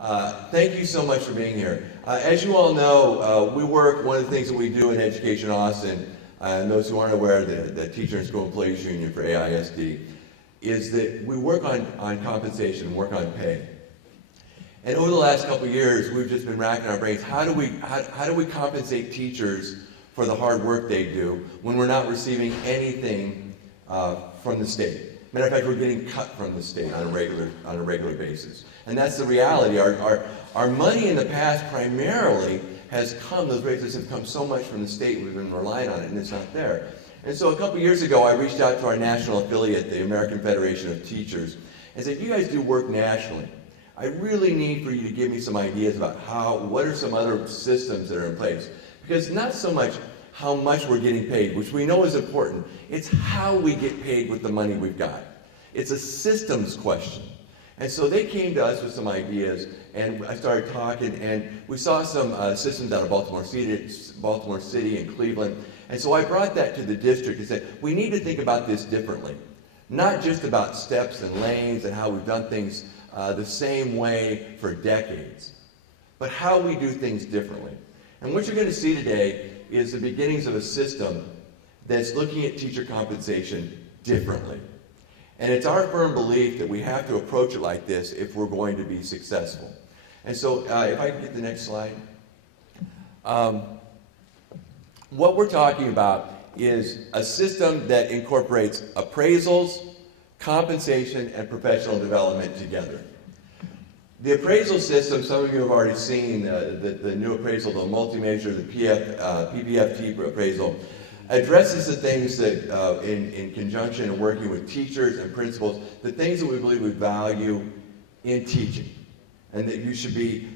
Thank you so much for being here. As you all know, one of the things that we do in Education Austin, and those who aren't aware, the Teacher and School Employees Union for AISD, is that we work on compensation, work on pay. And over the last couple of years, we've just been racking our brains. How do we compensate teachers for the hard work they do when we're not receiving anything from the state? Matter of fact, we're getting cut from the state on a regular basis. And that's the reality. Our money in the past primarily has come, those raises have come so much from the state, we've been relying on it, and it's not there. And so a couple years ago, I reached out to our national affiliate, the American Federation of Teachers, and said, you guys do work nationally. I really need for you to give me some ideas about what are some other systems that are in place. Because not so much how much we're getting paid, which we know is important, it's how we get paid with the money we've got. It's a systems question. And so they came to us with some ideas, and I started talking, and we saw some systems out of Baltimore City and Cleveland. And so I brought that to the district and said, we need to think about this differently. Not just about steps and lanes and how we've done things the same way for decades, but how we do things differently. And what you're going to see today is the beginnings of a system that's looking at teacher compensation differently. And it's our firm belief that we have to approach it like this if we're going to be successful. And so if I can get the next slide. What we're talking about is a system that incorporates appraisals, compensation, and professional development together. The appraisal system, some of you have already seen the new appraisal, the multi-measure, the PPfT appraisal, addresses the things that, in conjunction and working with teachers and principals, the things that we believe we value in teaching, and that you should be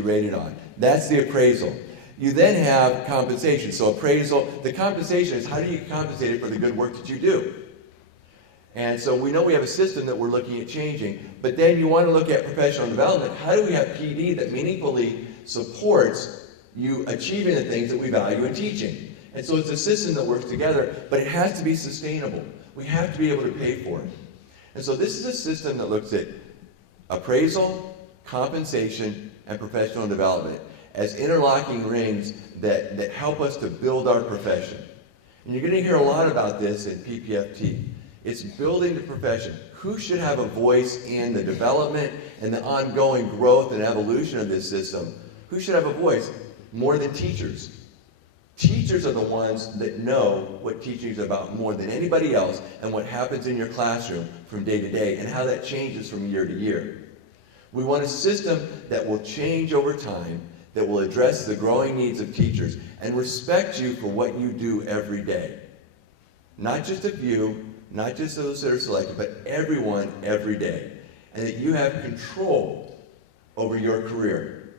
rated on. That's the appraisal. You then have compensation. So appraisal, the compensation is how do you get compensated for the good work that you do? And so we know we have a system that we're looking at changing, but then you want to look at professional development. How do we have PD that meaningfully supports you achieving the things that we value in teaching? And so it's a system that works together, but it has to be sustainable. We have to be able to pay for it. And so this is a system that looks at appraisal, compensation, and professional development as interlocking rings that help us to build our profession. And you're going to hear a lot about this in PPfT. It's building the profession. Who should have a voice in the development and the ongoing growth and evolution of this system? Who should have a voice? More than teachers. Teachers are the ones that know what teaching is about more than anybody else and what happens in your classroom from day to day and how that changes from year to year. We want a system that will change over time, that will address the growing needs of teachers and respect you for what you do every day. Not just a few, not just those that are selected, but everyone every day. And that you have control over your career.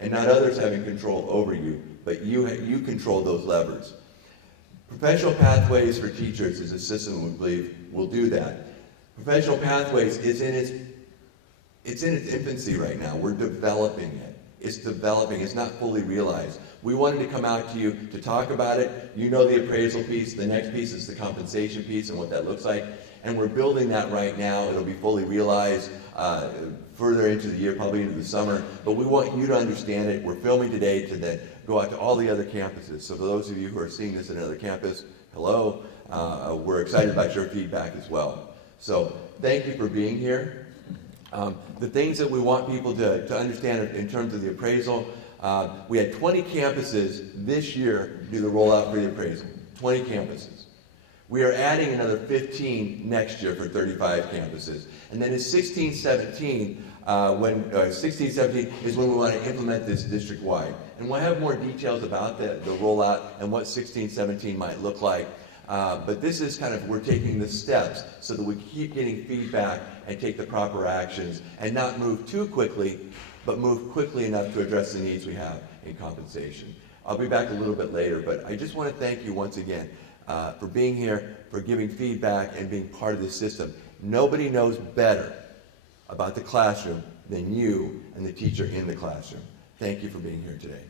And not others having control over you, but you control those levers. Professional Pathways for Teachers is a system we believe will do that. Professional Pathways is in its infancy right now. We're developing it. It's developing. It's not fully realized. We wanted to come out to you to talk about it. You know the appraisal piece. The next piece is the compensation piece and what that looks like. And we're building that right now. It'll be fully realized further into the year, probably into the summer. But we want you to understand it. We're filming today to then go out to all the other campuses. So for those of you who are seeing this at another campus, hello. We're excited about your feedback as well. So thank you for being here. The things that we want people to understand in terms of the appraisal, we had 20 campuses this year do the rollout for the appraisal. 20 campuses. We are adding another 15 next year for 35 campuses. And then in 16-17, 16-17 is when we want to implement this district-wide. And we'll have more details about the rollout and what 16-17 might look like. But this is kind of, we're taking the steps so that we keep getting feedback and take the proper actions and not move too quickly, but move quickly enough to address the needs we have in compensation. I'll be back a little bit later, but I just want to thank you once again for being here, for giving feedback and being part of this system. Nobody knows better about the classroom than you and the teacher in the classroom. Thank you for being here today.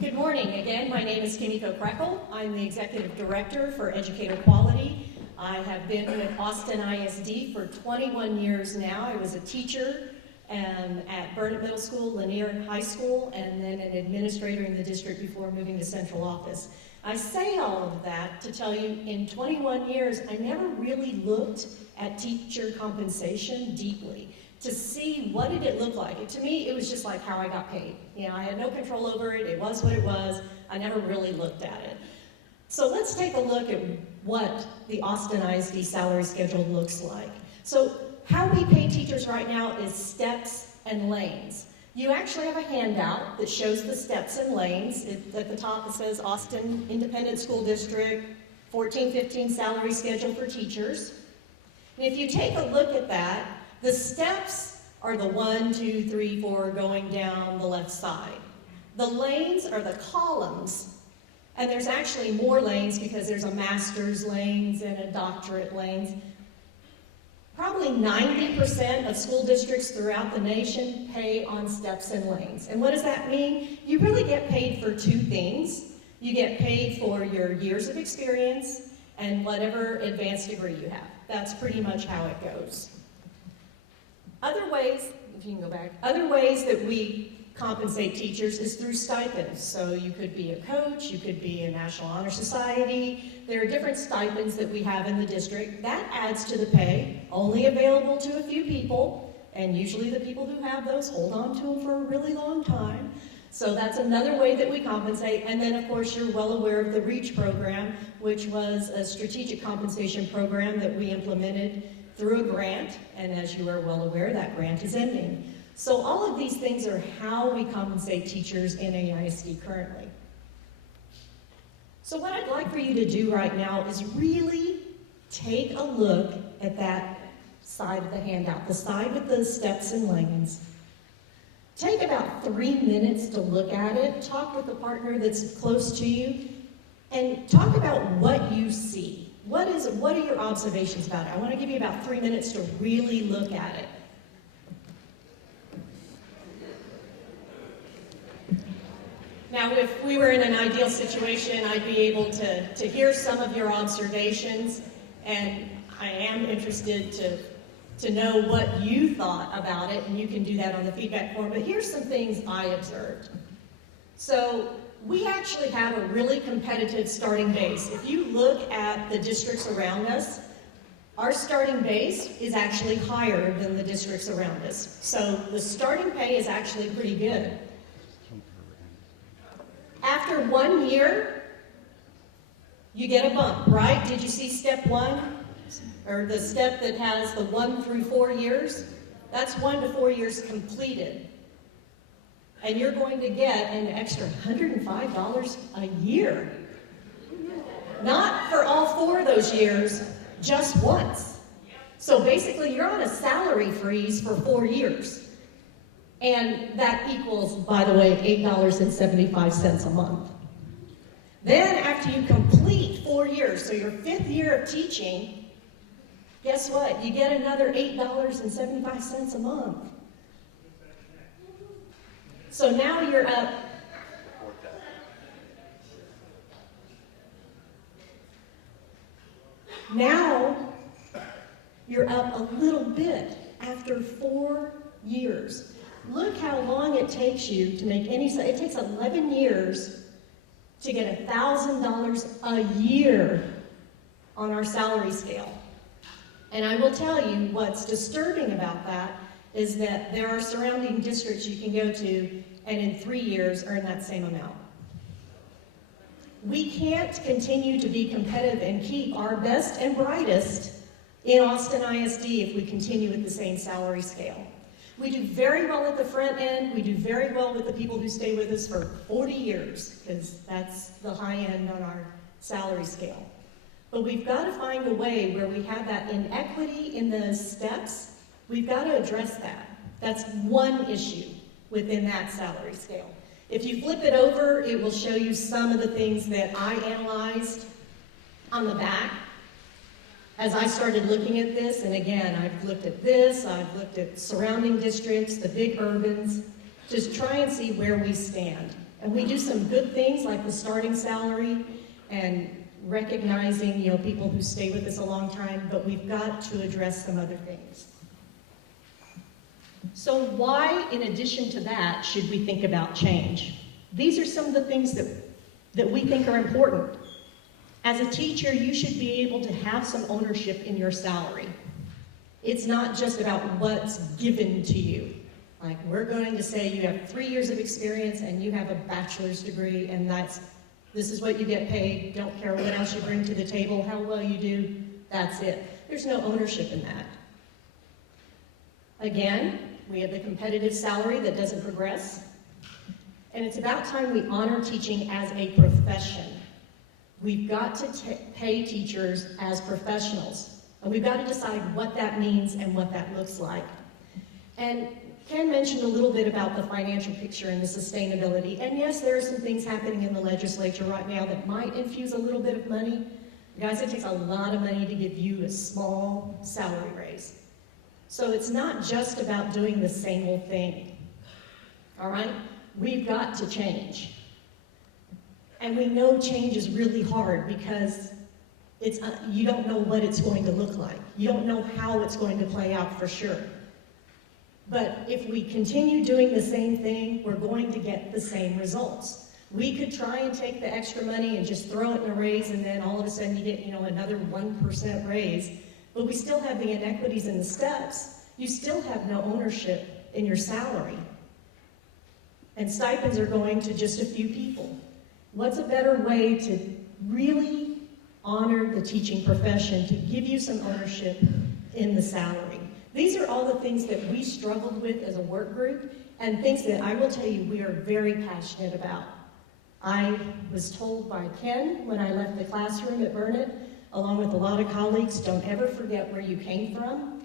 Good morning. Again, my name is is Kimiko Krekel. I'm the Executive Director for Educator Quality. I have been with Austin ISD for 21 years now. I was a teacher at Burnett Middle School, Lanier High School, and then an administrator in the district before moving to central office. I say all of that to tell you, in 21 years, I never really looked at teacher compensation deeply to see what did it look like. To me, it was just like how I got paid. You know, I had no control over it. It was what it was. I never really looked at it. So let's take a look at what the Austin ISD salary schedule looks like. So how we pay teachers right now is steps and lanes. You actually have a handout that shows the steps and lanes. At the top it says Austin Independent School District 14-15 salary schedule for teachers. And if you take a look at that, the steps are the 1, 2, 3, 4 going down the left side. The lanes are the columns, and there's actually more lanes because there's a master's lanes and a doctorate lanes. Probably 90% of school districts throughout the nation pay on steps and lanes. And what does that mean? You really get paid for two things. You get paid for your years of experience and whatever advanced degree you have. That's pretty much how it goes. Other ways, if you can go back, other ways that we compensate teachers is through stipends. So you could be a coach, you could be a National Honor Society. There are different stipends that we have in the district. That adds to the pay, only available to a few people, and usually the people who have those hold on to them for a really long time. So that's another way that we compensate. And then, of course, you're well aware of the REACH program, which was a strategic compensation program that we implemented through a grant, and as you are well aware, that grant is ending. So all of these things are how we compensate teachers in AISD currently. So what I'd like for you to do right now is really take a look at that side of the handout, the side with the steps and lanes. Take about 3 minutes to look at it, talk with a partner that's close to you, and talk about what you see. What are your observations about it? I want to give you about 3 minutes to really look at it. Now, if we were in an ideal situation, I'd be able to hear some of your observations, and I am interested to know what you thought about it, and you can do that on the feedback form. But here's some things I observed. So we actually have a really competitive starting base. If you look at the districts around us, our starting base is actually higher than the districts around us. So the starting pay is actually pretty good. After 1 year, you get a bump, right? Did you see step 1? Or the step that has the 1 through 4 years? That's 1 to 4 years completed. And you're going to get an extra $105 a year. Not for all 4 of those years, just once. So basically, you're on a salary freeze for 4 years. And that equals, by the way, $8.75 a month. Then after you complete 4 years, so your 5th year of teaching, guess what? You get another $8.75 a month. So now you're up. Now you're up a little bit after 4 years. Look how long it takes you to make any, it takes 11 years to get $1,000 a year on our salary scale. And I will tell you what's disturbing about that is that there are surrounding districts you can go to and in 3 years earn that same amount. We can't continue to be competitive and keep our best and brightest in Austin ISD if we continue with the same salary scale. We do very well at the front end. We do very well with the people who stay with us for 40 years, because that's the high end on our salary scale. But we've got to find a way where we have that inequity in the steps. We've got to address that. That's one issue within that salary scale. If you flip it over, it will show you some of the things that I analyzed on the back as I started looking at this. And again, I've looked at this, I've looked at surrounding districts, the big urbans, just try and see where we stand. And we do some good things like the starting salary and recognizing, people who stay with us a long time, but we've got to address some other things. So why, in addition to that, should we think about change? These are some of the things that we think are important. As a teacher, you should be able to have some ownership in your salary. It's not just about what's given to you. Like, we're going to say you have 3 years of experience and you have a bachelor's degree, and this is what you get paid. Don't care what else you bring to the table, how well you do, that's it. There's no ownership in that. Again, we have the competitive salary that doesn't progress. And it's about time we honor teaching as a profession. We've got to pay teachers as professionals. And we've got to decide what that means and what that looks like. And Ken mentioned a little bit about the financial picture and the sustainability. And yes, there are some things happening in the legislature right now that might infuse a little bit of money. Guys, it takes a lot of money to give you a small salary raise. So it's not just about doing the same old thing. All right? We've got to change. And we know change is really hard because you don't know what it's going to look like. You don't know how it's going to play out for sure. But if we continue doing the same thing, we're going to get the same results. We could try and take the extra money and just throw it in a raise, and then all of a sudden you get, another 1% raise. But we still have the inequities in the steps. You still have no ownership in your salary. And stipends are going to just a few people. What's a better way to really honor the teaching profession, to give you some ownership in the salary? These are all the things that we struggled with as a work group, and things that I will tell you we are very passionate about. I was told by Ken when I left the classroom at Burnett, along with a lot of colleagues, don't ever forget where you came from.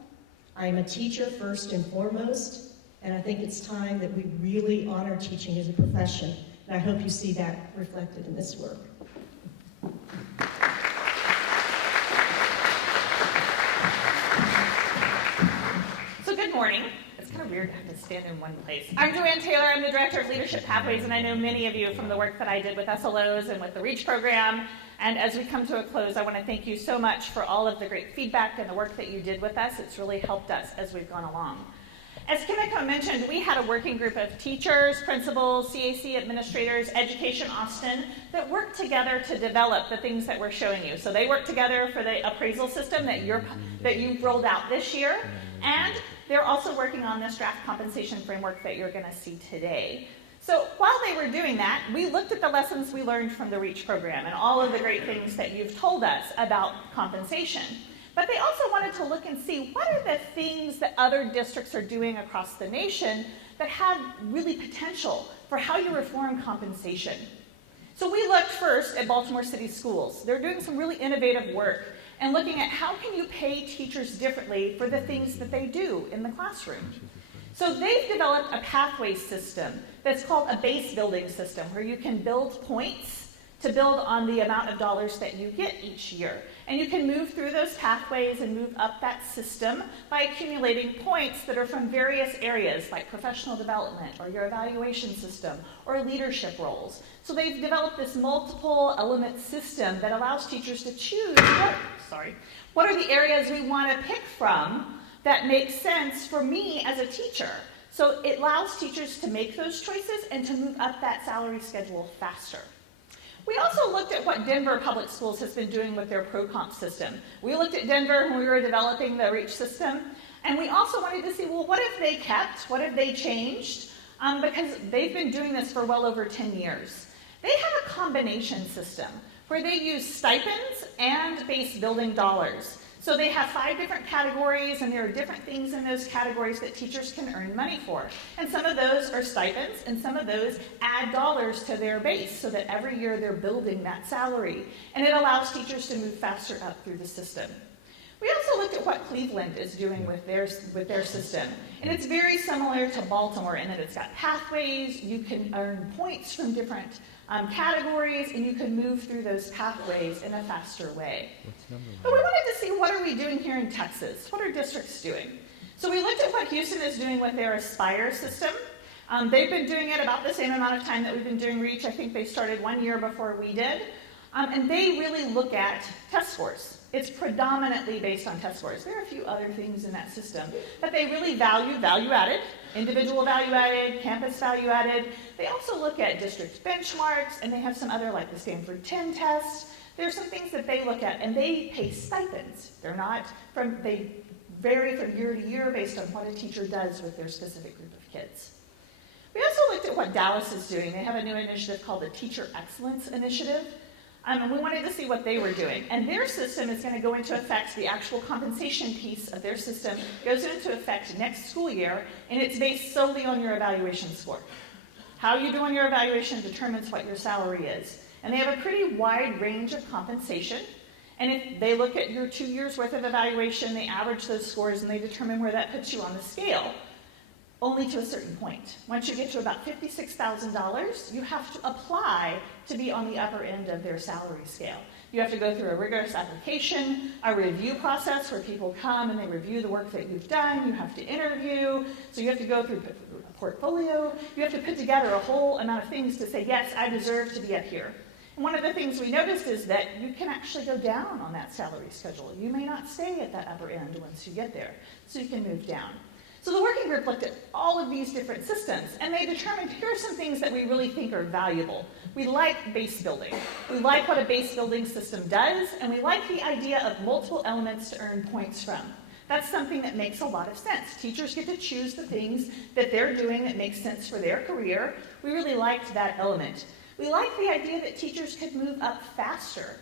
I am a teacher first and foremost, and I think it's time that we really honor teaching as a profession. And I hope you see that reflected in this work. So good morning. It's kind of weird to have to stand in one place. I'm Joanne Taylor. I'm the Director of Leadership Pathways, and I know many of you from the work that I did with SLOs and with the REACH program. And as we come to a close, I want to thank you so much for all of the great feedback and the work that you did with us. It's really helped us as we've gone along. As Kimiko mentioned, we had a working group of teachers, principals, CAC administrators, Education Austin, that worked together to develop the things that we're showing you. So they worked together for the appraisal system that you've rolled out this year, and they're also working on this draft compensation framework that you're going to see today. So while they were doing that, we looked at the lessons we learned from the REACH program and all of the great things that you've told us about compensation. But they also wanted to look and see what are the things that other districts are doing across the nation that have really potential for how you reform compensation. So we looked first at Baltimore City Schools. They're doing some really innovative work and looking at how can you pay teachers differently for the things that they do in the classroom. So they've developed a pathway system that's called a base building system, where you can build points to build on the amount of dollars that you get each year. And you can move through those pathways and move up that system by accumulating points that are from various areas, like professional development, or your evaluation system, or leadership roles. So they've developed this multiple element system that allows teachers to choose what are the areas we want to pick from that make sense for me as a teacher. So it allows teachers to make those choices and to move up that salary schedule faster. We also looked at what Denver Public Schools has been doing with their pro-comp system. We looked at Denver when we were developing the REACH system, and we also wanted to see, well, what have they kept? What have they changed? Because they've been doing this for well over 10 years. They have a combination system where they use stipends and base building dollars. So they have 5 different categories, and there are different things in those categories that teachers can earn money for. And some of those are stipends, and some of those add dollars to their base so that every year they're building that salary. And it allows teachers to move faster up through the system. We also looked at what Cleveland is doing with their system. And it's very similar to Baltimore in that it's got pathways, you can earn points from different categories, and you can move through those pathways in a faster way. But we wanted to see, what are we doing here in Texas? What are districts doing? So we looked at what Houston is doing with their Aspire system. They've been doing it about the same amount of time that we've been doing REACH. I think they started 1 year before we did. And they really look at test scores. It's predominantly based on test scores. There are a few other things in that system, but they really value value-added, individual value-added, campus value-added. They also look at district benchmarks, and they have some other, like the Stanford 10 test. There's some things that they look at, and they pay stipends. They vary from year to year based on what a teacher does with their specific group of kids. We also looked at what Dallas is doing. They have a new initiative called the Teacher Excellence Initiative. And we wanted to see what they were doing. And their system is going to go into effect, the actual compensation piece of their system goes into effect next school year, and it's based solely on your evaluation score. How you do on your evaluation determines what your salary is. And they have a pretty wide range of compensation. And if they look at your 2 years worth of evaluation, they average those scores, and they determine where that puts you on the scale. Only to a certain point. Once you get to about $56,000, you have to apply to be on the upper end of their salary scale. You have to go through a rigorous application, a review process where people come and they review the work that you've done. You have to interview, so you have to go through a portfolio. You have to put together a whole amount of things to say, yes, I deserve to be up here. And one of the things we noticed is that you can actually go down on that salary schedule. You may not stay at that upper end once you get there, so you can move down. So the working group looked at all of these different systems, and they determined here are some things that we really think are valuable. We like base building. We like what a base building system does, and we like the idea of multiple elements to earn points from. That's something that makes a lot of sense. Teachers get to choose the things that they're doing that make sense for their career. We really liked that element. We like the idea that teachers could move up faster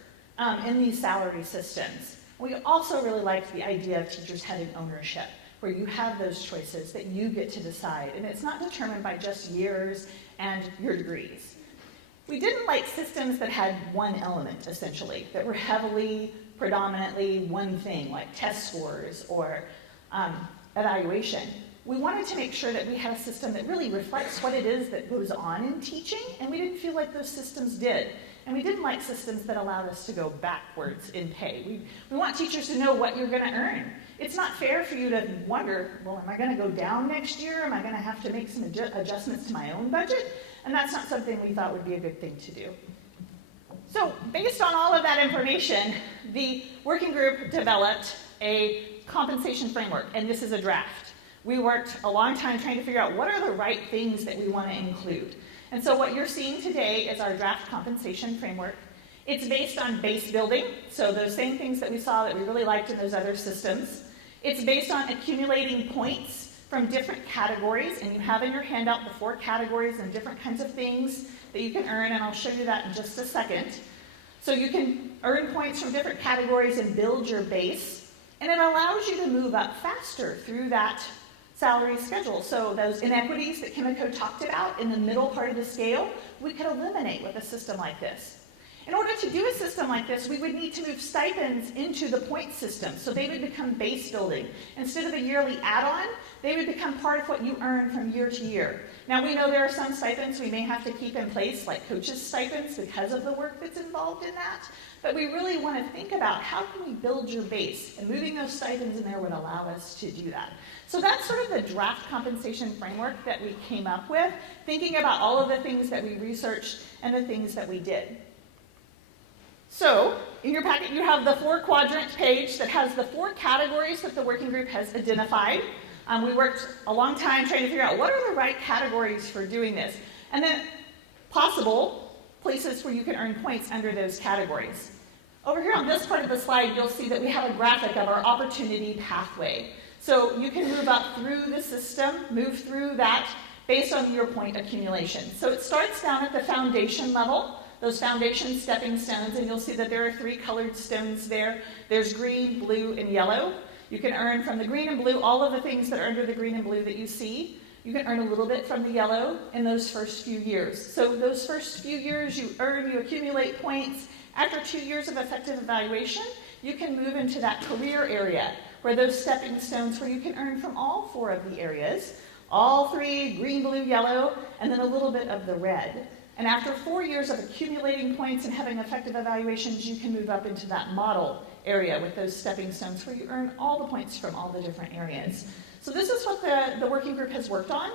in these salary systems. We also really like the idea of teachers having ownership, where you have those choices that you get to decide, and it's not determined by just years and your degrees. We didn't like systems that had one element, essentially, that were heavily, predominantly one thing, like test scores or evaluation. We wanted to make sure that we had a system that really reflects what it is that goes on in teaching, and we didn't feel like those systems did. And we didn't like systems that allowed us to go backwards in pay. We want teachers to know what you're going to earn. It's not fair for you to wonder, well, am I going to go down next year? Am I going to have to make some adjustments to my own budget? And that's not something we thought would be a good thing to do. So based on all of that information, the working group developed a compensation framework, and this is a draft. We worked a long time trying to figure out what are the right things that we want to include. And so what you're seeing today is our draft compensation framework. It's based on base building, so those same things that we saw that we really liked in those other systems. It's based on accumulating points from different categories, and you have in your handout the 4 categories and different kinds of things that you can earn, and I'll show you that in just a second. So you can earn points from different categories and build your base, and it allows you to move up faster through that salary schedule. So those inequities that Kimiko talked about in the middle part of the scale, we could eliminate with a system like this. In order to do a system like this, we would need to move stipends into the point system, so they would become base building. Instead of a yearly add-on, they would become part of what you earn from year to year. Now we know there are some stipends we may have to keep in place, like coaches' stipends, because of the work that's involved in that, but we really want to think about how can we build your base, and moving those stipends in there would allow us to do that. So that's sort of the draft compensation framework that we came up with, thinking about all of the things that we researched and the things that we did. So, in your packet you have the 4-quadrant page that has the 4 categories that the working group has identified. We worked a long time trying to figure out what are the right categories for doing this, and then possible places where you can earn points under those categories. Over here on this part of the slide, you'll see that we have a graphic of our opportunity pathway. So you can move up through the system, move through that based on your point accumulation. So it starts down at the foundation level, those foundation stepping stones, and you'll see that there are 3 colored stones there. There's green, blue, and yellow. You can earn from the green and blue all of the things that are under the green and blue that you see. You can earn a little bit from the yellow in those first few years. So those first few years you earn, you accumulate points. After 2 years of effective evaluation, you can move into that career area, where those stepping stones where you can earn from all 4 of the areas, all 3, green, blue, yellow, and then a little bit of the red. And after 4 years of accumulating points and having effective evaluations, you can move up into that model area with those stepping stones where you earn all the points from all the different areas. So this is what the working group has worked on.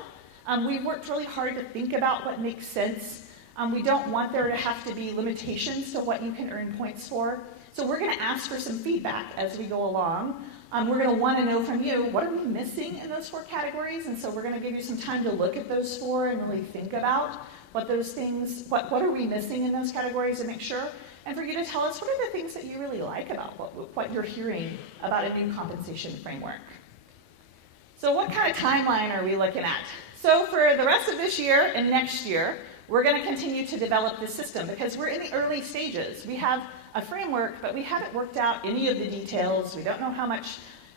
We've worked really hard to think about what makes sense. We don't want there to have to be limitations to what you can earn points for. So we're going to ask for some feedback as we go along. We're going to want to know from you, what are we missing in those 4 categories? And so we're going to give you some time to look at those 4 and really think about what those things, what are we missing in those categories, and make sure. And for you to tell us what are the things that you really like about what you're hearing about a new compensation framework. So what kind of timeline are we looking at? So for the rest of this year and next year, we're going to continue to develop this system because we're in the early stages. We have a framework, but we haven't worked out any of the details. We don't know how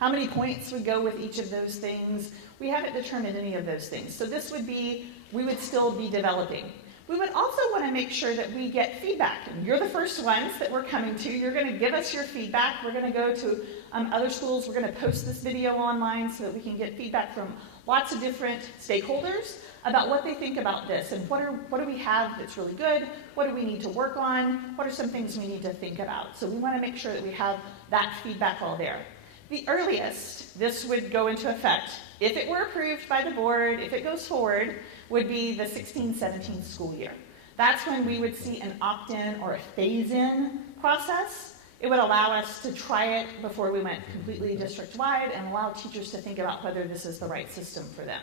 many points would go with each of those things. We haven't determined any of those things. So this would be, we would still be developing. We would also want to make sure that we get feedback. And you're the first ones that we're coming to. You're going to give us your feedback. We're going to go to other schools. We're going to post this video online so that we can get feedback from lots of different stakeholders about what they think about this and what do we have that's really good, what do we need to work on, what are some things we need to think about. So we want to make sure that we have that feedback all there. The earliest this would go into effect, if it were approved by the board, if it goes forward, would be the 16-17 school year. That's when we would see an opt-in or a phase-in process. It would allow us to try it before we went completely district-wide and allow teachers to think about whether this is the right system for them.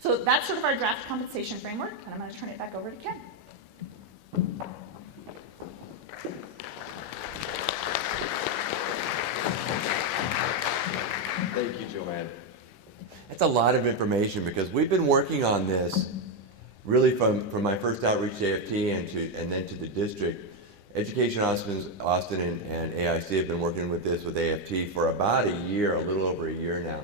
So that's sort of our draft compensation framework, and I'm going to turn it back over to Ken. Thank you, Joanne. That's a lot of information because we've been working on this really from my first outreach to AFT and then to the district. Education Austin and AIC have been working with this with AFT for about a year, a little over a year now.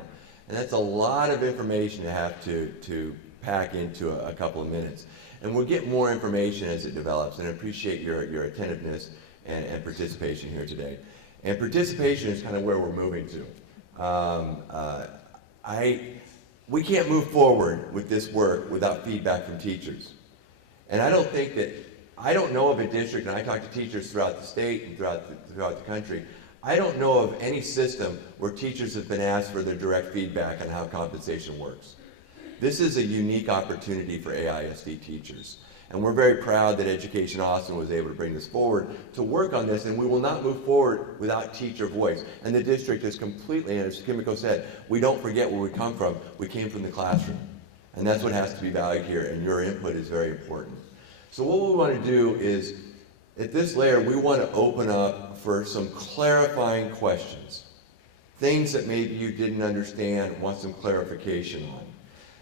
And that's a lot of information to have to pack into a couple of minutes. And we'll get more information as it develops, and I appreciate your attentiveness and participation here today. And participation is kind of where we're moving to. We can't move forward with this work without feedback from teachers. And I don't know of a district, and I talk to teachers throughout the state and throughout the country, I don't know of any system where teachers have been asked for their direct feedback on how compensation works. This is a unique opportunity for AISD teachers. And we're very proud that Education Austin was able to bring this forward to work on this, and we will not move forward without teacher voice. And the district is completely, and as Kimiko said, we don't forget where we come from. We came from the classroom. And that's what has to be valued here, and your input is very important. So what we want to do is, at this layer, we want to open up for some clarifying questions. Things that maybe you didn't understand, want some clarification on.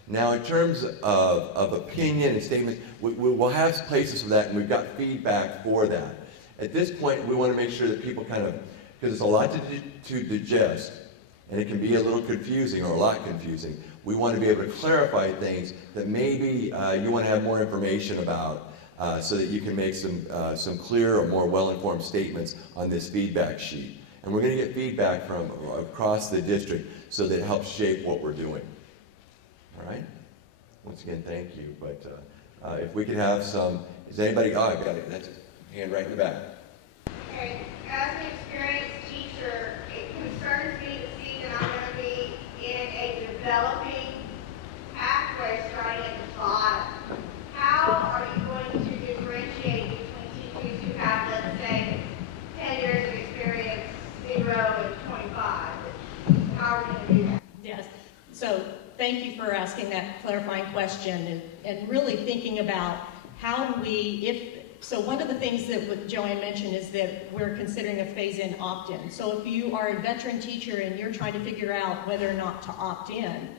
Now, in terms of opinion and statements, we'll have places for that, and we've got feedback for that. At this point, we want to make sure that people kind of, because it's a lot to digest, and it can be a little confusing or a lot confusing, we want to be able to clarify things that maybe you want to have more information about so that you can make some clear or more well-informed statements on this feedback sheet. And we're going to get feedback from across the district so that it helps shape what we're doing. All right? Once again, thank you. But if we could have some, is anybody, I got it. That's a hand right in the back. Okay, as an experienced teacher, it concerns me to see that I'm going to be in a developing pathway starting at the bottom. How are you going to differentiate between teachers who have, let's say, 10 years of experience, 0 and 25? How are we going to do that? Yes. So thank you for asking that clarifying question and really thinking about how do we, so one of the things that what Joanne mentioned is that we're considering a phase-in opt-in. So if you are a veteran teacher and you're trying to figure out whether or not to opt in,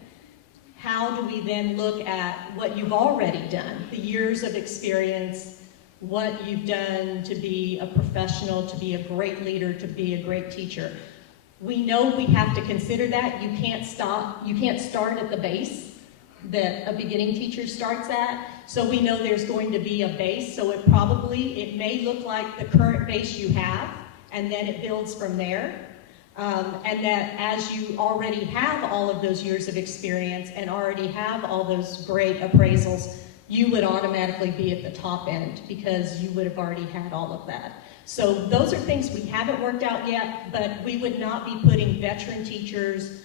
how do we then look at what you've already done, the years of experience, what you've done to be a professional, to be a great leader, to be a great teacher. We know we have to consider that. You can't start at the base that a beginning teacher starts at. So we know there's going to be a base. So it may look like the current base you have, and then it builds from there. And that as you already have all of those years of experience and already have all those great appraisals, you would automatically be at the top end because you would have already had all of that. So those are things we haven't worked out yet, but we would not be putting veteran teachers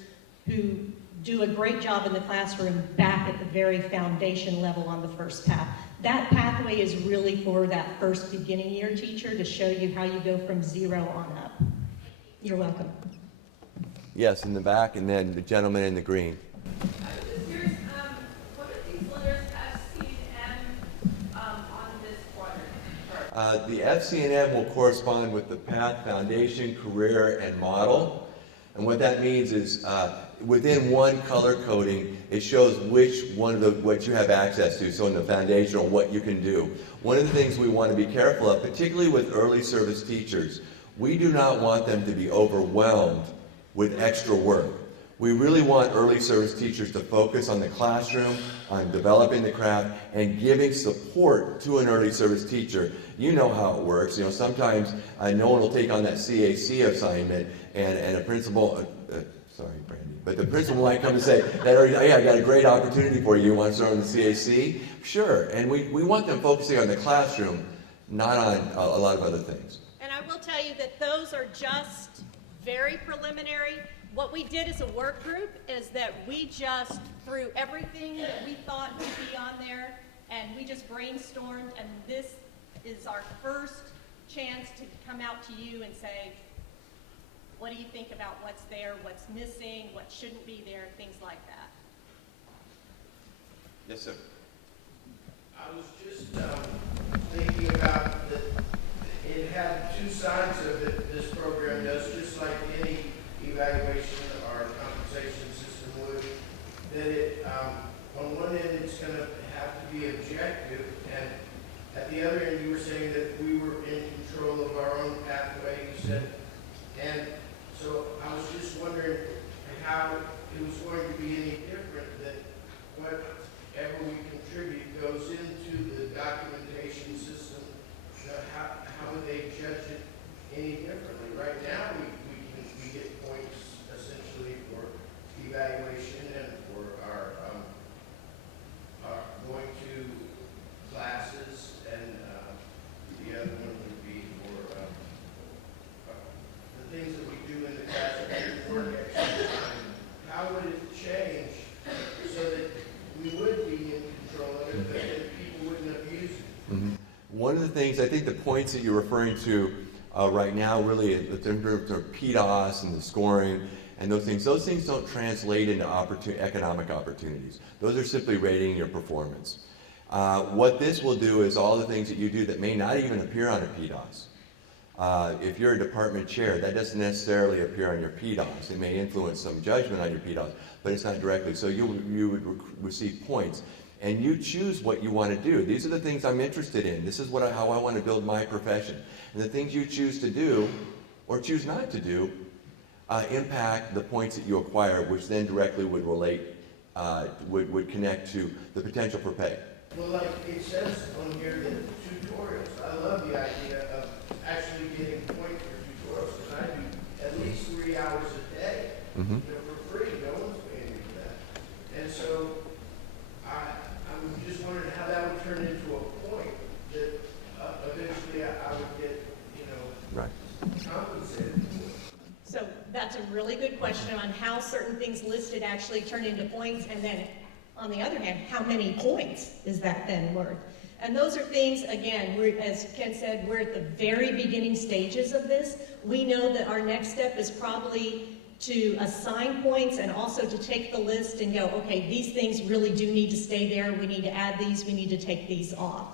who do a great job in the classroom back at the very foundation level on the first path. That pathway is really for that first beginning year teacher to show you how you go from 0 on up. You're welcome. Yes, in the back, and then the gentleman in the green. I'm just curious, what are these letters F, C, and M on this quadrant? The F, C, and M will correspond with the path, foundation, career, and model. And what that means is within one color coding, it shows which one of what you have access to. So in the foundational, what you can do. One of the things we want to be careful of, particularly with early service teachers, we do not want them to be overwhelmed with extra work. We really want early service teachers to focus on the classroom, on developing the craft, and giving support to an early service teacher. You know how it works. You know, sometimes no one will take on that CAC assignment, and a principal, sorry, Brandy, but the principal might come and say, hey, I got a great opportunity for you. You want to start on the CAC? Sure. And we want them focusing on the classroom, not on a lot of other things. And I will tell you that those are just very preliminary. What we did as a work group is that we just threw everything that we thought would be on there, and we just brainstormed, and this is our first chance to come out to you and say, what do you think about what's there, what's missing, what shouldn't be there, things like that. Yes, sir. I was just thinking about that it had two sides of it, this program does, just like any evaluation or compensation system would, that it, on one end it's going to have to be objective, and at the other end you were saying that we were in control of our own pathway, you said, and so I was just wondering how it was going to be any different, that whatever we contribute goes into the documentation system. How would they judge it any differently? Right now we get points essentially for evaluation and for our going to classes, and the other one would be for the things that we do in the classroom, work extra time. How would it change so that we would be in control of it, but that people wouldn't abuse it? Mm-hmm. One of the things, I think the points that you're referring to right now really in terms of PDOS and the scoring and those things don't translate into economic opportunities. Those are simply rating your performance. What this will do is all the things that you do that may not even appear on a PDOS. If you're a department chair, that doesn't necessarily appear on your PDOS. It may influence some judgment on your PDOS, but it's not directly. So you would receive points. And you choose what you want to do. These are the things I'm interested in. This is how I want to build my profession. And the things you choose to do or choose not to do impact the points that you acquire, which then directly would relate, would connect to the potential for pay. Well, like it says on here, that tutorials, I love the idea of actually getting points for tutorials, because I do at least 3 hours a day, for free. No one's paying me for that. And so I'm just wondering how that would turn into a point that eventually I would get, Right. compensated for. So that's a really good question on how certain things listed actually turn into points, and then on the other hand, how many points is that then worth? And those are things, again, as Ken said, we're at the very beginning stages of this. We know that our next step is probably to assign points and also to take the list and go, okay, these things really do need to stay there. We need to add these. We need to take these off.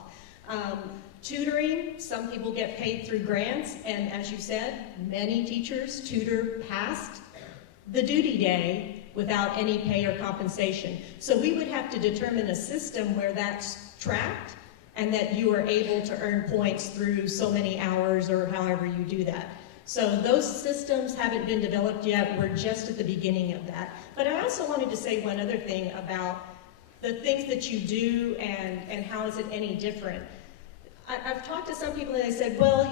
Tutoring, some people get paid through grants, and as you said, many teachers tutor past the duty day without any pay or compensation. So we would have to determine a system where that's tracked and that you are able to earn points through so many hours or however you do that. So those systems haven't been developed yet. We're just at the beginning of that. But I also wanted to say one other thing about the things that you do and how is it any different. I've talked to some people and they said, well,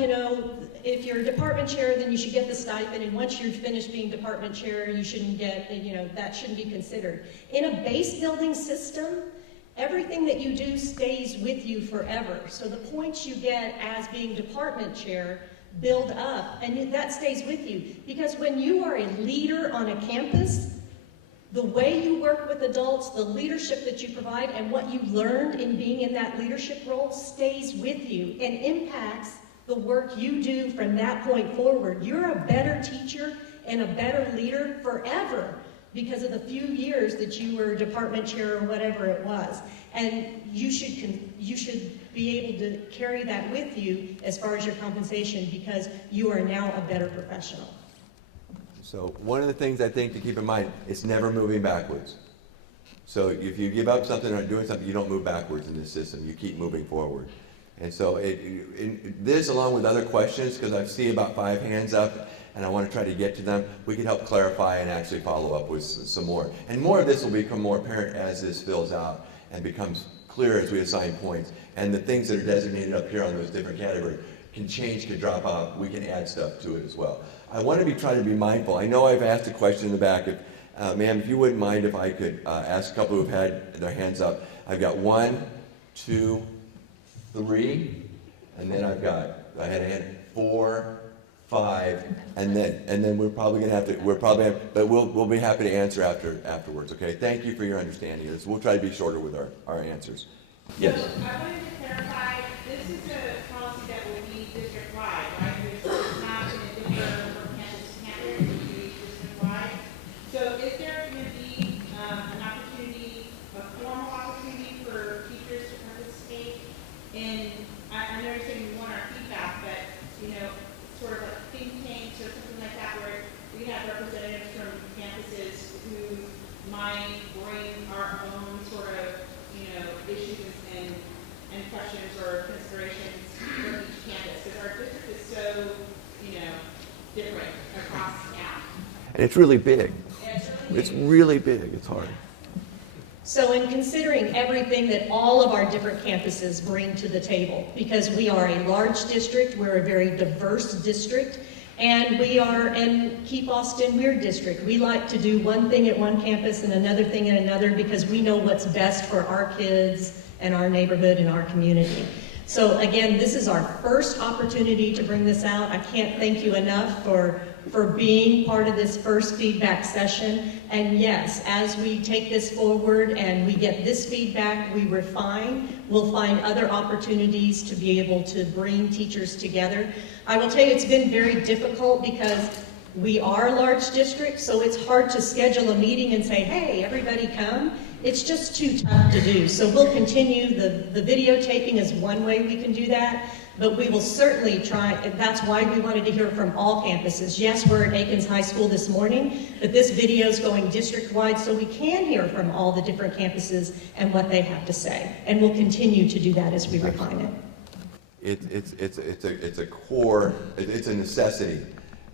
if you're a department chair, then you should get the stipend, and once you're finished being department chair, you shouldn't get, that shouldn't be considered. In a base building system, everything that you do stays with you forever. So the points you get as being department chair build up, and that stays with you. Because when you are a leader on a campus, the way you work with adults, the leadership that you provide, and what you learned in being in that leadership role stays with you and impacts the work you do from that point forward. You're a better teacher and a better leader forever because of the few years that you were department chair or whatever it was. And you should be able to carry that with you as far as your compensation because you are now a better professional. So one of the things I think to keep in mind, it's never moving backwards. So if you give up something or doing something, you don't move backwards in this system. You keep moving forward. And so this, along with other questions, because I see about 5 hands up, and I want to try to get to them, we can help clarify and actually follow up with some more. And more of this will become more apparent as this fills out and becomes clear as we assign points. And the things that are designated up here on those different categories can change, can drop out. We can add stuff to it as well. I want to try to be mindful. I know I've asked a question in the back. Ma'am, if you wouldn't mind if I could ask a couple who've had their hands up. I've got 1, 2, 3, and then I had a hand 4, 5, and then we're probably gonna have to, but we'll be happy to answer afterwards, okay? Thank you for your understanding of this. We'll try to be shorter with our answers. Yes? So I wanted to clarify, this is a policy that will be district-wide, right? It's not going to differ from campus to campus, it will be district-wide. So is there going to be an opportunity, a formal opportunity for teachers to participate in, I know you're saying we want our feedback, but, sort of like think tanks or something like that, where we have representatives from campuses who might bring our own sort of, issues and questions or considerations for each campus, because our district is so, different across staff. And it's really big. It's really big. It's hard. So in considering everything that all of our different campuses bring to the table, because we are a large district, we're a very diverse district, and we are in Keep Austin Weird district. We like to do one thing at one campus and another thing at another because we know what's best for our kids and our neighborhood and our community. So again, this is our first opportunity to bring this out. I can't thank you enough for being part of this first feedback session. And yes, as we take this forward and we get this feedback, we refine, we'll find other opportunities to be able to bring teachers together. I will tell you, it's been very difficult because we are a large district, so it's hard to schedule a meeting and say, hey, everybody come. It's just too tough to do. So we'll continue. The videotaping is one way we can do that, but we will certainly try, and that's why we wanted to hear from all campuses. Yes, we're at Akins High School this morning, but this video is going district-wide so we can hear from all the different campuses and what they have to say. And we'll continue to do that as we refine it. It's a core, it's a necessity,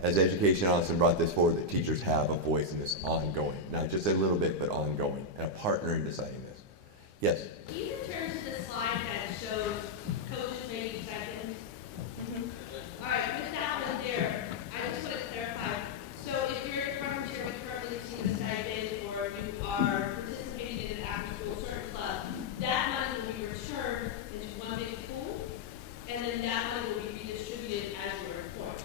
as Education Austin brought this forward, that teachers have a voice in this ongoing, not just a little bit, but ongoing, and a partner in deciding this. Yes? Can you turn to the slide that shows coaches making stipends? All right, with that one there, I just want to clarify. So if you're a department chair with currently receiving a stipend, or you are participating in an after-school service club, that money will be returned into one big pool, and then that money will be redistributed as your report.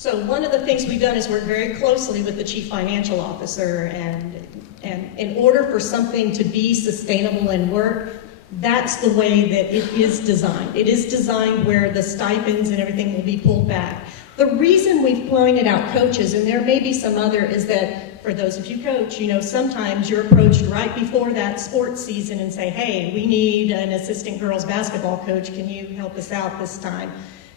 So one of the things we've done is work very closely with the chief financial officer, and in order for something to be sustainable and work, that's the way that it is designed. It is designed where the stipends and everything will be pulled back. The reason we've pointed out coaches, and there may be some other, is that for those of you coach, sometimes you're approached right before that sports season and say, hey, we need an assistant girls basketball coach. Can you help us out this time?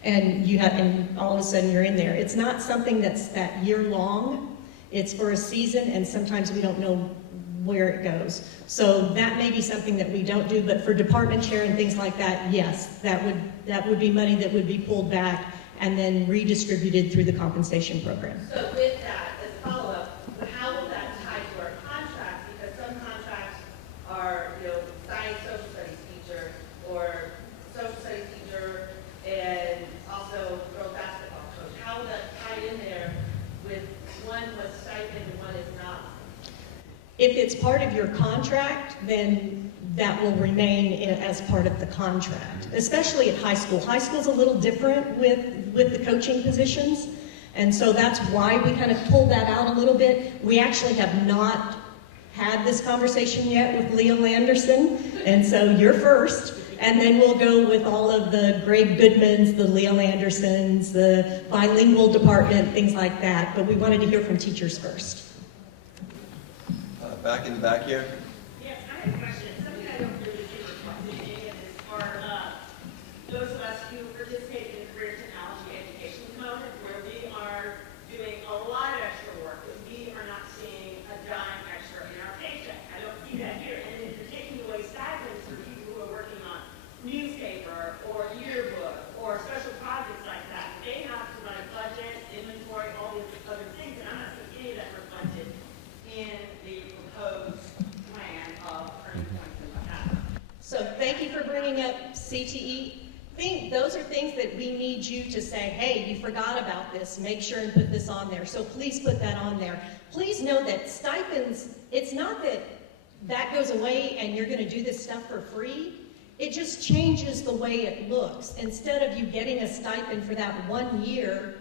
And all of a sudden you're in there. It's not something that's that year long. It's for a season, and sometimes we don't know where it goes. So that may be something that we don't do, but for department chair and things like that, yes, that would be money that would be pulled back and then redistributed through the compensation program. So with that, as a follow-up, how will that tie to our contracts? Because some contracts are, science social studies teacher or social studies teacher and also girls basketball coach. How will that tie in there with one was stipend and one is not? If it's part of your contract, then that will remain as part of the contract, especially at high school. High school's a little different with the coaching positions. And so that's why we kind of pulled that out a little bit. We actually have not had this conversation yet with Leo Anderson, and so you're first. And then we'll go with all of the Greg Goodmans, the Leo Andersons, the bilingual department, things like that. But we wanted to hear from teachers first. Back in the back here. Yes, I have a question. Something I don't really see reflected in any of this are those of us who participate in the career technology education component, where we are doing a lot of extra work, but we are not seeing a dime extra in our paycheck. I don't see that here. And if you're taking away stipends for people who are working on newspaper or yearbook or special projects like that, they have to run a budget, inventory, all these other things, and I'm not seeing any of that reflected in the proposed plan of earning points and what have you. So thank you for bringing up CTE. Those are things that we need you to say, hey, you forgot about this, make sure and put this on there. So please put that on there. Please know that stipends, it's not that that goes away and you're gonna do this stuff for free. It just changes the way it looks. Instead of you getting a stipend for that 1 year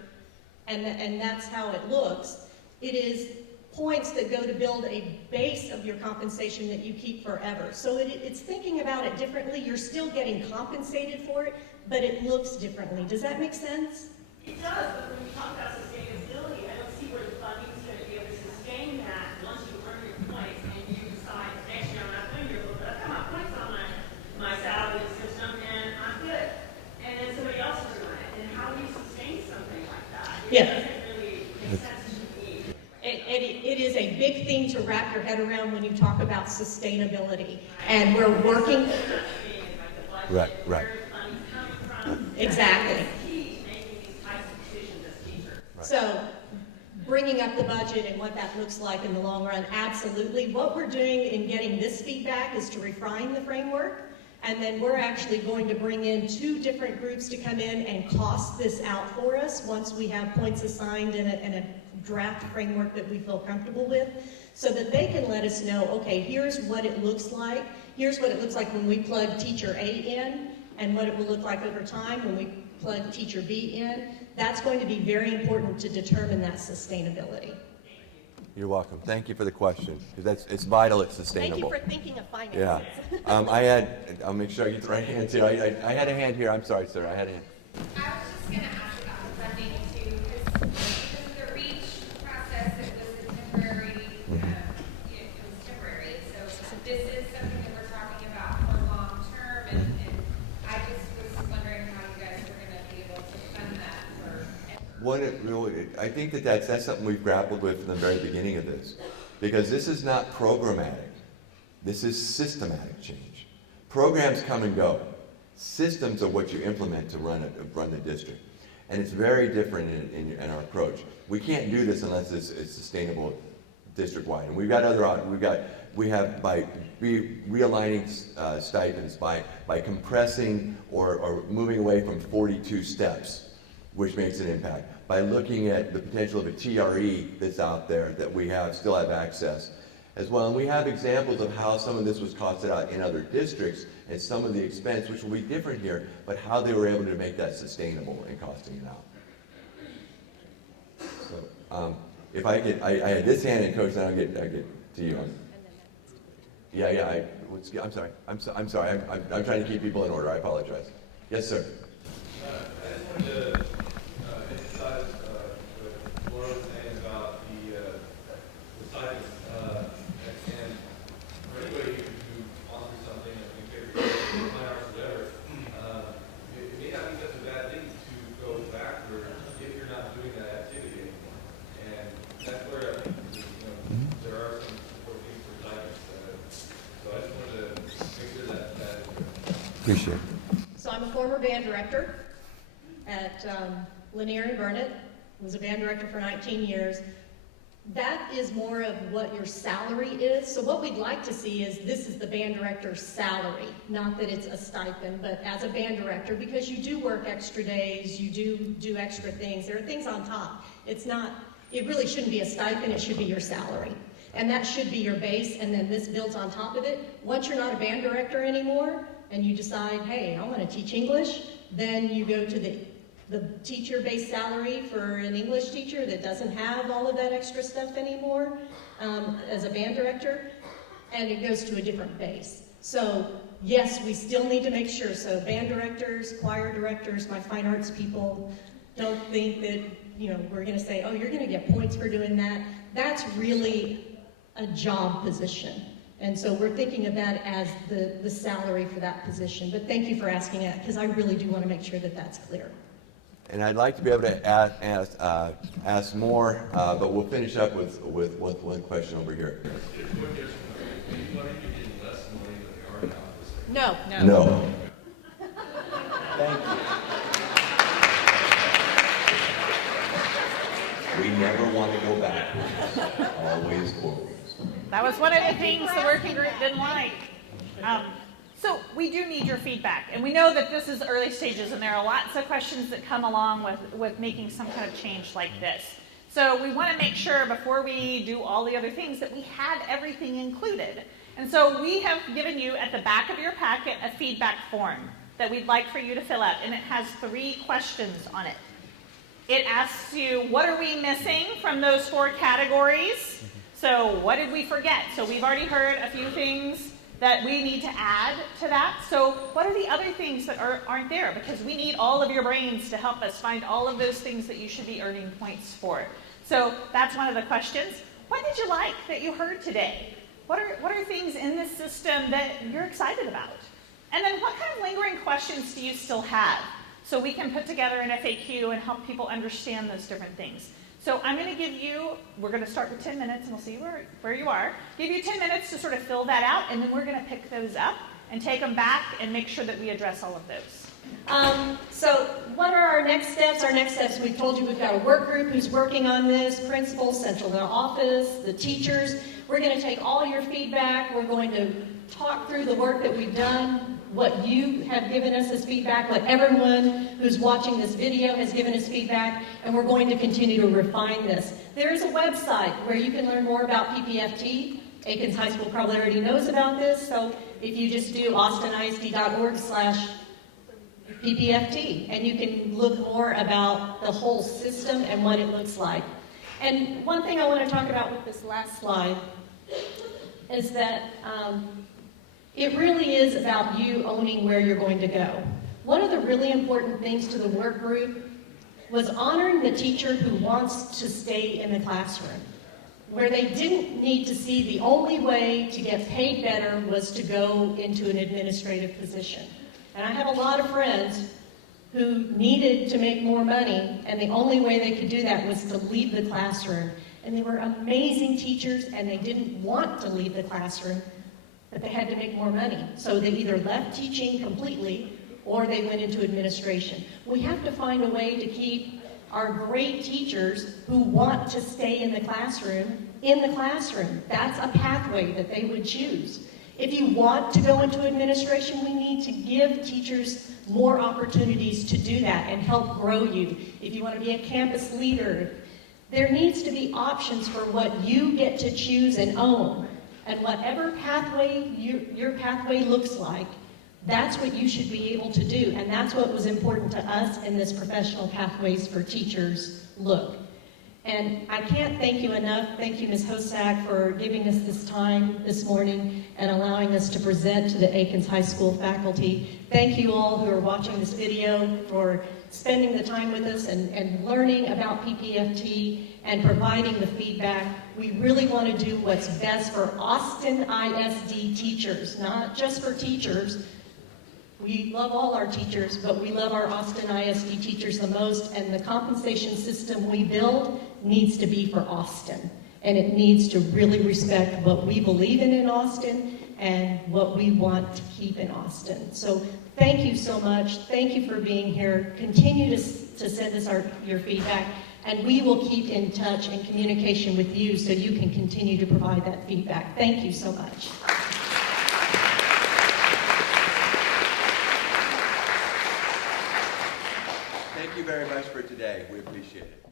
and that's how it looks, it is points that go to build a base of your compensation that you keep forever. So it's thinking about it differently. You're still getting compensated for it, but it looks differently. Does that make sense? It does, but when we talk about sustainability, I don't see where the funding is going to be able to sustain that once you earn your points and you decide, next year I'm not doing your but I've got my points on my salary system and I'm good. And then somebody else is doing it. And how do you sustain something like that? It doesn't really make sense to me. It is a big thing to wrap your head around when you talk about sustainability. And we're working. Right. Where the funding's coming from. Exactly. That's key to making these types of decisions as teachers. So bringing up the budget and what that looks like in the long run, absolutely. What we're doing in getting this feedback is to refine the framework. And then we're actually going to bring in 2 different groups to come in and cost this out for us once we have points assigned in a draft framework that we feel comfortable with, so that they can let us know, okay, here's what it looks like. Here's what it looks like when we plug teacher A in, and what it will look like over time when we plug teacher B in. That's going to be very important to determine that sustainability. You're welcome. Thank you for the question, because it's vital, it's sustainable. Thank you for thinking of finances. Yeah. I'll make sure I get the right hand too. I had a hand here. I'm sorry, sir. I had a hand. I was just going to ask about the funding too, because of the REACH process, it was a temporary, it was temporary. So this is something that we're talking about for long term, and I just was wondering how you guys were going to be able to fund that for. I think that's something we've grappled with from the very beginning of this, because this is not programmatic. This is systematic change. Programs come and go. Systems are what you implement to run the district. And it's very different in our approach. We can't do this unless it's sustainable district-wide. And we have by realigning stipends, by compressing or moving away from 42 steps, which makes an impact. By looking at the potential of a TRE that's out there that we still have access as well. And we have examples of how some of this was costed out in other districts, and some of the expense, which will be different here, but how they were able to make that sustainable in costing it out. So, if I had this hand, and Coach, then I'll get to you. I'm sorry. I'm sorry. I'm trying to keep people in order. I apologize. Yes, sir. I just wanted to emphasize what Laura was saying about the science, and for anybody who wants to do something that we figure 9 hours or whatever, it may not be such a bad thing to go backward if you're not doing that activity anymore. And that's where I think there are some support needs for science. So I just wanted to make sure that is good. Appreciate it. So I'm a former band director at Lanier and Burnett. Was a band director for 19 years. That is more of what your salary is. So what we'd like to see is this is the band director's salary. Not that it's a stipend, but as a band director, because you do work extra days, you do extra things. There are things on top. It really shouldn't be a stipend, it should be your salary. And that should be your base, and then this builds on top of it. Once you're not a band director anymore, and you decide, hey, I want to teach English, then you go to the teacher-based salary for an English teacher that doesn't have all of that extra stuff anymore as a band director, and it goes to a different base. So yes, we still need to make sure, so band directors, choir directors, my fine arts people, don't think that, you know, we're gonna say, oh, you're gonna get points for doing that. That's really a job position. And so we're thinking of that as the salary for that position. But thank you for asking that, because I really do want to make sure that that's clear. And I'd like to be able to ask more, but we'll finish up with one question over here. No. No. Thank you. We never want to go backwards, always forwards. That was one of the things the working group didn't like. So we do need your feedback, and we know that this is early stages, and there are lots of questions that come along with making some kind of change like this. So we want to make sure before we do all the other things that we had everything included. And so we have given you at the back of your packet a feedback form that we'd like for you to fill out, and it has 3 questions on it. It asks you, what are we missing from those 4 categories? So what did we forget? So we've already heard a few things that we need to add to that. So what are the other things that aren't there? Because we need all of your brains to help us find all of those things that you should be earning points for. So that's one of the questions. What did you like that you heard today? What are things in this system that you're excited about? And then what kind of lingering questions do you still have? So we can put together an FAQ and help people understand those different things. So I'm going to give you, we're going to start with 10 minutes, and we'll see where you are. Give you 10 minutes to sort of fill that out, and then we're going to pick those up and take them back and make sure that we address all of those. So what are our next steps? Our next steps, we've told you we've got a work group who's working on this, principals, central office, the teachers. We're going to take all your feedback. We're going to talk through the work that we've done, what you have given us as feedback, what everyone who's watching this video has given us feedback, and we're going to continue to refine this. There is a website where you can learn more about PPfT. Akins High School probably already knows about this, so if you just do austinisd.org/PPfT, and you can look more about the whole system and what it looks like. And one thing I want to talk about with this last slide is that it really is about you owning where you're going to go. One of the really important things to the work group was honoring the teacher who wants to stay in the classroom, where they didn't need to see the only way to get paid better was to go into an administrative position. And I have a lot of friends who needed to make more money, and the only way they could do that was to leave the classroom. And they were amazing teachers, and they didn't want to leave the classroom, but they had to make more money. So they either left teaching completely or they went into administration. We have to find a way to keep our great teachers who want to stay in the classroom in the classroom. That's a pathway that they would choose. If you want to go into administration, we need to give teachers more opportunities to do that and help grow you. If you want to be a campus leader, there needs to be options for what you get to choose and own. And whatever pathway your pathway looks like, that's what you should be able to do. And that's what was important to us in this Professional Pathways for Teachers look. And I can't thank you enough. Thank you, Ms. Hosak, for giving us this time this morning and allowing us to present to the Akins High School faculty. Thank you all who are watching this video for spending the time with us and learning about PPfT and providing the feedback. We really want to do what's best for Austin ISD teachers, not just for teachers. We love all our teachers, but we love our Austin ISD teachers the most, and the compensation system we build needs to be for Austin. And it needs to really respect what we believe in Austin and what we want to keep in Austin. So thank you so much. Thank you for being here. Continue to send us your feedback, and we will keep in touch and communication with you so you can continue to provide that feedback. Thank you so much. Thank you very much for today. We appreciate it.